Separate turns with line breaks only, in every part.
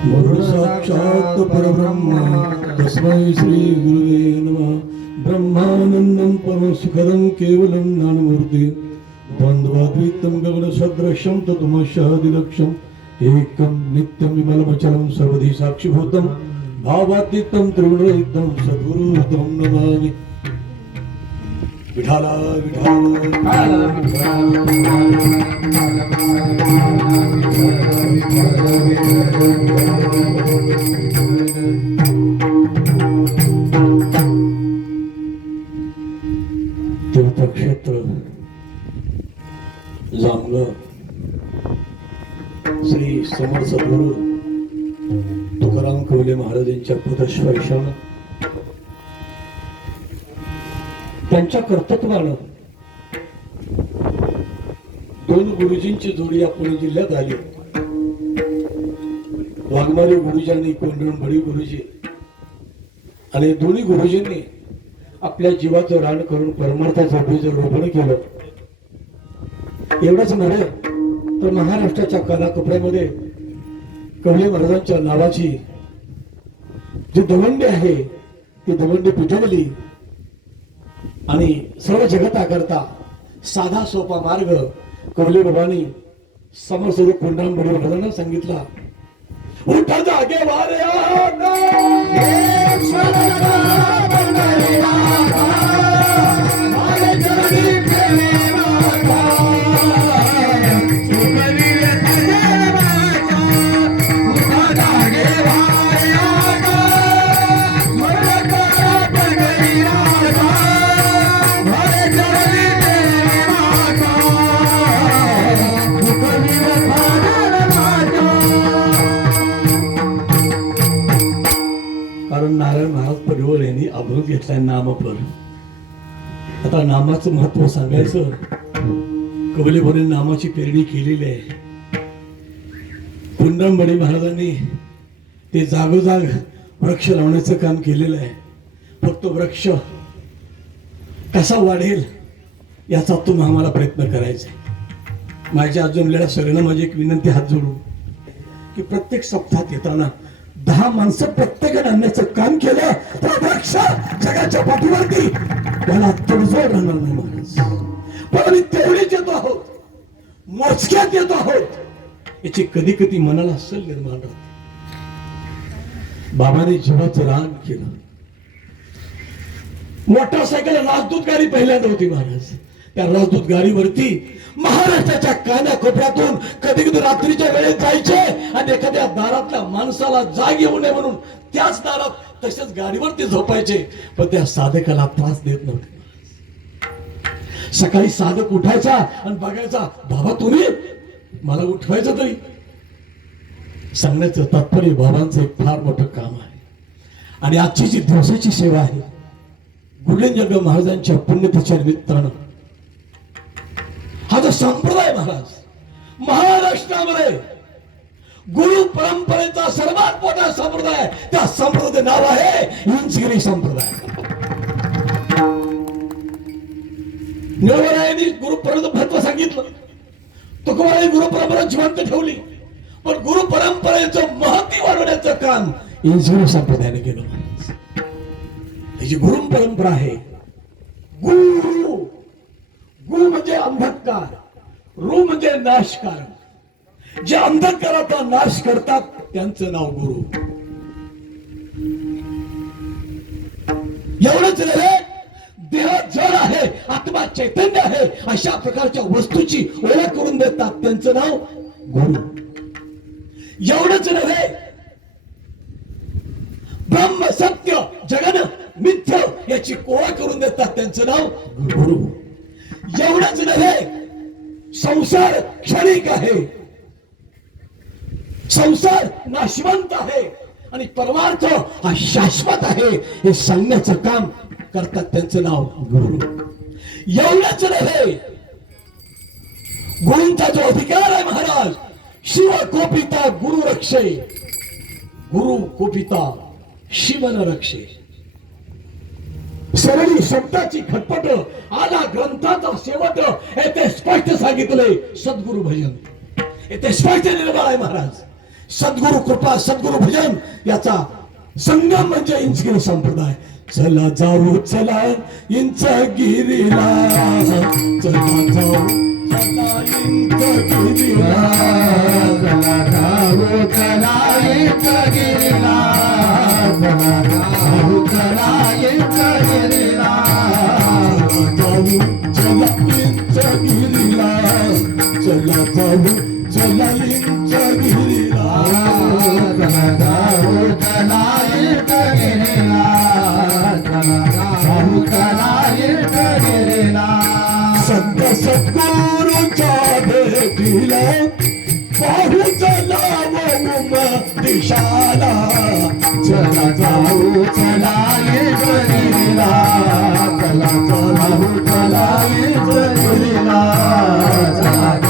गुरु साक्षात परब्रह्म तस्मै श्री गुरुवे नमः। ब्रह्मानन्दं परमसुखदं केवलं ज्ञानमूर्ति। द्वन्द्वाद्वैतं गगनसदृशं ततुमशादिलक्षम् एकं नित्यं विमलमचलं सर्वधि साक्षिभूतं भावातीतं त्रिगुणरहितं सद्गुरुतं नमामि। विठाला विठाला। त्यांच्या कर्तृत्वानं दोन गुरुजींची जोडी या पुणे जिल्ह्यात आली. वाघमारे गुरुजी आणि कोंडण गुरुजी आणि दोन्ही गुरुजींनी आपल्या जीवाचं रान करून परमार्थाचं बीज रोपण केलं. एवढंच नव्हे तर महाराष्ट्राच्या कानाकोपऱ्यामध्ये कवले महाराजांच्या नावाची जी दवंडी आहे ती दवंडी पिटवली आणि सर्व जगताकरता साधा सोपा मार्ग कवले बाबांनी समरस्वरूप कोंडांबडी महाराजांना सांगितला. उठ जागे वारे कारण नारायण महाराज परिवार यांनी अभ्रुत घेतलाय नामपर. आता नामाचं महत्त्व सांगायचं कबलीपणे नामाची पेरणी केलेली आहे. पुंडंबडी महाराजांनी ते जागोजाग वृक्ष लावण्याचं काम केलेलं आहे. फक्त वृक्ष कसा वाढेल याचा तुम्ही आम्हाला प्रयत्न करायचा माझ्या अजून सगळ्यांना माझी एक विनंती हात जोडू की प्रत्येक सप्ताहात येताना दहा माणसं प्रत्येकाने आणण्याचं काम केलं. तर वृक्ष जगाच्या पाठीवरती. त्याला तडजोड राहणार नाही माणूस पण आम्ही तेवढीच येतो आहोत. मोजक्यात येतो आहोत. याची कधी कधी मनाला असल निर्माण राहते बाबाने जीवाचं रान केलं. मोटरसायकल राजदूत गाडी पहिल्यांदा होती महाराज. त्या राजदूत गाडीवरती महाराष्ट्राच्या कानाकोपऱ्यातून कधी कधी रात्रीच्या वेळेत जायचे आणि एखाद्या दारातल्या माणसाला जाग येऊ नये म्हणून त्याच दारात तसेच गाडीवरती झोपायचे. पण त्या साधकाला त्रास देत नव्हते. सकाळी साधक उठायचा आणि बघायचा बाबा तुम्ही? मला उठवायचं तरी. सांगण्याचं तात्पर्य बाबांचं एक फार मोठं काम आहे. आणि आजची जी दिवसाची सेवा आहे गुडलेंजग महाराजांच्या पुण्यतिथीच्या निमित्तानं हा जो संप्रदाय महाराज महाराष्ट्रामध्ये गुरु परंपरेचा सर्वात मोठा संप्रदाय त्या संप्रदायाचे नाव आहे इंचगिरी संप्रदाय निळवरायांनी गुरु परंपरेचं महत्त्व सांगितलं तुकोबारांनी गुरु परंपरा जिवंत ठेवली पण गुरु परंपरेचं महत्त्व वाढवण्याचं काम इंचगिरी संप्रदायाने केलं ही जी गुरु परंपरा आहे गुरु गुरु म्हणजे अंधकार. रू म्हणजे नाशकारक जे अंधकाराचा नाश करतात त्यांचं नाव गुरु. एवढंच नव्हे देह जड आहे आत्मा चैतन्य आहे अशा प्रकारच्या वस्तूची ओळख करून देतात त्यांचं नाव गुरु. एवढंच नव्हे ब्रह्म सत्य जगन मिथ्य याची कोळा करून देतात त्यांचं नाव गुरु. एवढंच नव्हे संसार क्षणिक आहे. संसार नाशवंत आहे आणि परमार्थ हा शाश्वत आहे. हे सांगण्याचं काम करतात त्यांचं नाव गुरु. एवढंच नव्हे गुरूंचा जो अधिकार आहे महाराज शिव कोपिता गुरु रक्षे. गुरु कोपिता शिवन रक्षे. सरळी शब्दाची खटपट आज हा ग्रंथाचा शेवट. येथे स्पष्ट सांगितले सद्गुरु भजन. येथे स्पष्ट निर्माण आहे महाराज. सद्गुरु कृपा सद्गुरु भजन याचा संगम म्हणजे इंचगिरी संप्रदाय. चला जाऊ चला इंच गिरीला. चला जाऊ चला इंच गिरीला.
चला जाऊ चला इंचगिरीला जाऊ चला
गिरीला चला जाऊ चला
इंचगिरीला चला जाऊ चला इंचगिरीला
संत सद्गुरूच्या भेटीला पाहू चला दिशाला
चला जाऊ चला चला जाऊ चला चला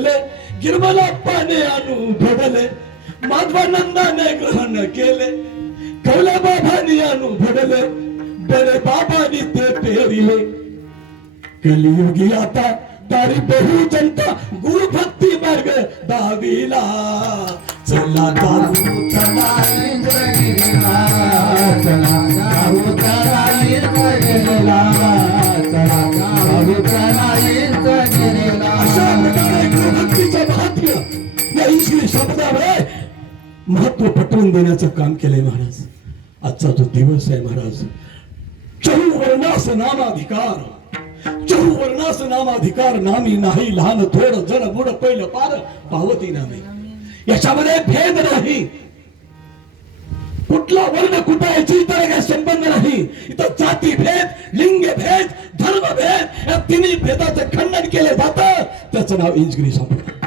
केले गिरमला पाने अनुभवले माधवानंदाने ग्रहण केले कवल्या बाबांनी अनुभवले बरे बाबांनी ते पेरिले. कलियुगी आता तारी बहु जनता गुरु भक्ती मार्ग दाविला. चला दारू चला
इंद्रगिरीला. चला दारू चला इंद्रगिरीला.
महत्त्व पटवून देण्याचं काम केलंय महाराज. आजचा जो दिवस आहे महाराज. चहुवर्णास नामाधिकार चहुवर्णास नामाधिकार नामी नाही लहान थोड जड बुड पहिलं पार पावती नामी. याच्यामध्ये भेद नाही. कुठला वर्ण कुठं याची इतर काही संबंध नाही. इथं जाती भेद लिंग भेद धर्म भेद या तिन्ही भेदाचं खंडन केलं जातं. त्याचं नाव इंजगिरी संप्रदाय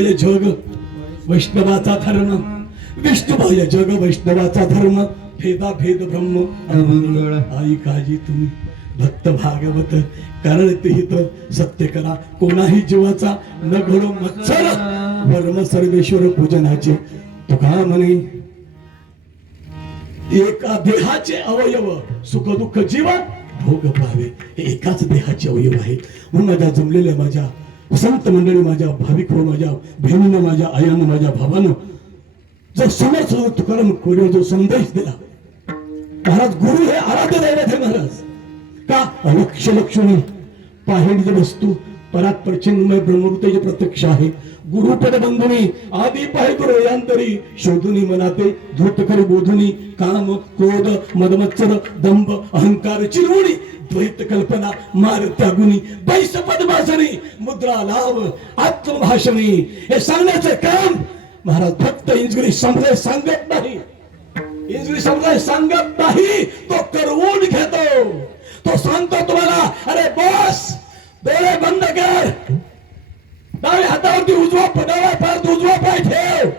विष्णुमय जग वैष्णवाचा धर्म. विष्णुमय जग वैष्णवाचा धर्म. भेदा भेद ब्रह्म
अमंगळ.
आई काजी तुम्ही. भक्त भागवत कारण ते हित. सत्य करा. कोणाही जीवाचा न घडो मत्सर. वर्म सर्वेश्वर पूजनाचे तुका म्हणे. एका देहाचे अवयव सुख दुःख जीवन भोग पाहावे हे एकाच देहाचे अवयव आहेत. म्हणून माझ्या जमलेल्या माझ्या संत मंडळी माझ्या भाविक हो माझ्या बहिणीनं माझ्या आयानं माझ्या भावानं जो समर्थ तुकाराम कोरीवर जो संदेश दिला महाराज गुरु हे आराध्य दैवत आहे महाराज. का लक्ष लक्षणी पाहिजे वस्तू परात प्रचंडमय ब्रह्मवृत्तेचे प्रत्यक्ष आहे. गुरुपद बंधुनी आदी पाहे गुरु शोधुनी मनाते धूतकरी बोधुनी काम क्रोध मदमत्सर दंभ अहंकार चिरवणी द्वैत कल्पना मार त्यागुनी बैस पद्मासनी मुद्रा लाव आत्मभाषणी. हे सांगण्याचे काम महाराज फक्त इंजगिरी संप्रदाय सांगत नाही. इंजरी समजाय सांगत नाही तो करवून घेतो. तो सांगतो तुम्हाला अरे बॉस डोळे बंद कर. डाव्या हातावरती उजवा डाव्या पायात उजवा पाय ठेव.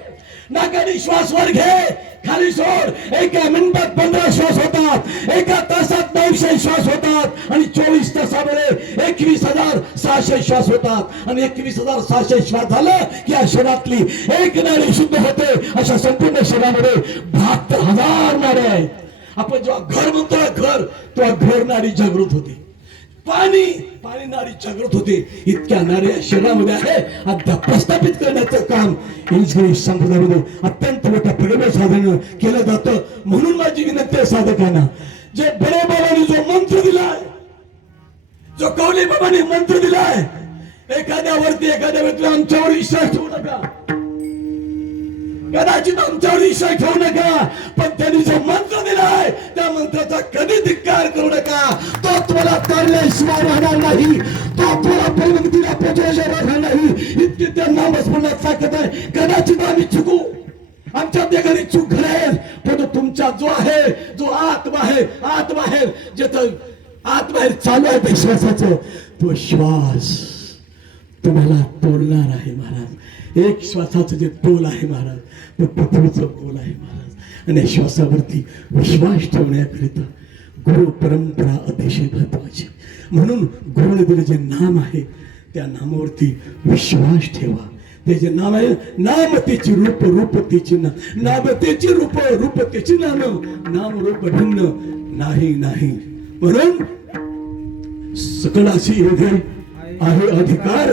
नाकाने श्वास वर घे. खाली सोड. एका मिनिटात पंधरा श्वास होतात. एका तासात नऊशे श्वास होतात. आणि चोवीस तासामध्ये एकवीस हजार सहाशे श्वास होतात. आणि एकवीस हजार सहाशे श्वास झालं की या शरीरातली एक नाडी शुद्ध होते. अशा संपूर्ण शरीरामध्ये बहात्तर हजार नाड्या आहेत. आपण जेव्हा घर म्हणतो घर तेव्हा घर नाडी जागृत होते. पाणी पाणी नारी जागृत होते. इतक्या नाड्या शहरामध्ये आहे. अद्याप प्रस्थापित करण्याचं काम इंजिनिअरिंग संप्रदायामध्ये अत्यंत मोठ्या प्रगल्भ साधन केलं जातं. म्हणून माझी विनंती आहे साधकांना जे बडे बाबांनी जो मंत्र दिलाय जो कौली बाबांनी मंत्र दिलाय एखाद्यावरती एखाद्या व्यक्ती आमच्यावर विश्वास ठेवू नका. कदाचित आमच्यावर विश्वास ठेवू नका पण त्यांनी जो मंत्र दिलाय त्या मंत्राचा कधी धिक्कार करू नका. तो तुम्हाला तरल्याशिवाय राहणार नाही. तो तुम्हाला परिणतीला पोचवल्याशिवाय राहणार नाही. इतके त्या नामस्मरणात साखत आहे. कदाचित आम्ही चुकू. आमच्या त्या घरी चूक घडेल पण तुमचा जो आहे जो आत बाहेर आत बाहेर ज्याचं आत बाहेर चालू आहे त्या श्वासाचं तो श्वास तुम्हाला तोडणार आहे महाराज. एक श्वासाचं जे तोल आहे महाराज ते पृथ्वीचं बोल आहे महाराज. आणि श्वासावरती विश्वास ठेवण्याकरिता गुरु परंपरा अतिशय महत्वाची. म्हणून गुरुने दिलं जे नाम आहे त्या नामावरती विश्वास ठेवा. ते जे नाम आहे नाम त्याची रूप रूप त्याची नाम नाम त्याची रूप रूप त्याची नाम नाम रूप भिन्न नाही नाही. म्हणून सकळाशी योगे आहे अधिकार.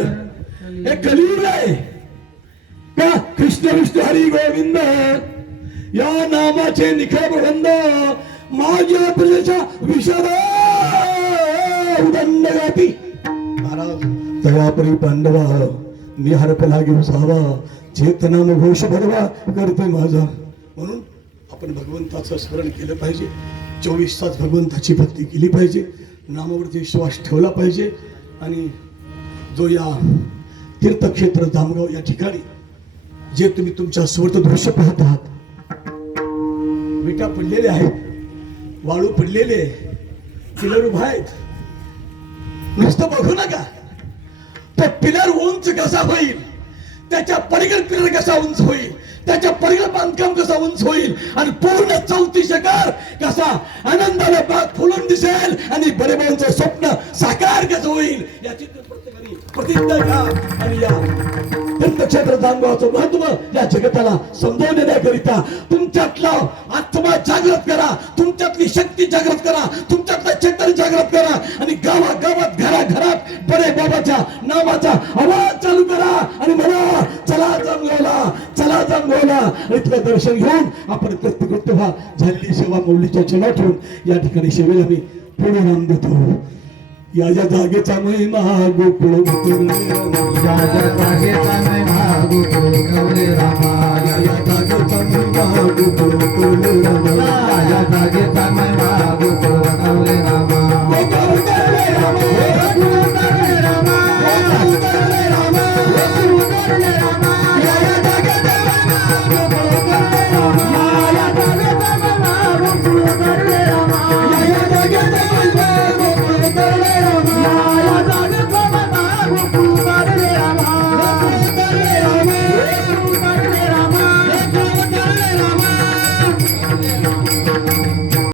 हे कलियुग आहे. का कृष्ण विष्णू हरी गोविंद या नामाचे निखळ प्रबंध माझ्या प्रजेच्या विषाद उदंड गाती महाराज तयापरी पांडवा मी हरपला घेऊ चेतनाम घोष भरवा करते माझा. म्हणून आपण भगवंताचं स्मरण केलं पाहिजे. चोवीस तास भगवंताची भक्ती केली पाहिजे. नामावरती विश्वास ठेवला पाहिजे. आणि जो या तीर्थक्षेत्र जामगाव या ठिकाणी जे तुम्ही तुमच्यासमोर दृश्य पाहत आहात. विटा पडलेले आहेत. वाळू पडलेले पिलर उभा आहेत. नुसतं बघू नका. तो पिलर उंच कसा होईल? त्याच्या पडगल पिलर कसा उंच होईल? त्याच्या पडगल बांधकाम कसा उंच होईल? आणि पूर्ण चौथी शकार कसा आनंदाने बाग फुलून दिसेल आणि बरेबांचं स्वप्न साकार होईल याची प्रत्येकाने प्रतिज्ञा घ्या आणि या. तीर्थक्षेत्र जाणगावचं महत्त्व या जगताला समजावून देण्याकरिता तुमच्यातला आत्मा जागृत करा तुमच्यातली शक्ती जागृत करा तुमच्यातलं चेतन जागृत करा आणि गावा गावात घरा घरात बडे बाबाच्या नावाचा आवाज चालू करा आणि म्हणा चला जमगावला चला जमगावला इथलं दर्शन घेऊन आपण कृत्यकृत्य व्हा झालेली सेवा मौलीच्या चिन्ह ठेवून या ठिकाणी सेवेला मी पुढे नाम देतो. याजा जागे तमय महागोकुल याजा
जागे तमय महागोकुल कवले रामा याजा जागे तमय महागोकुल कवले रामा याजा
जागे तमय महागोकुल कवले
रामा गोकुल कवले रामा गोकुल कवले रामा गोकुल कवले रामा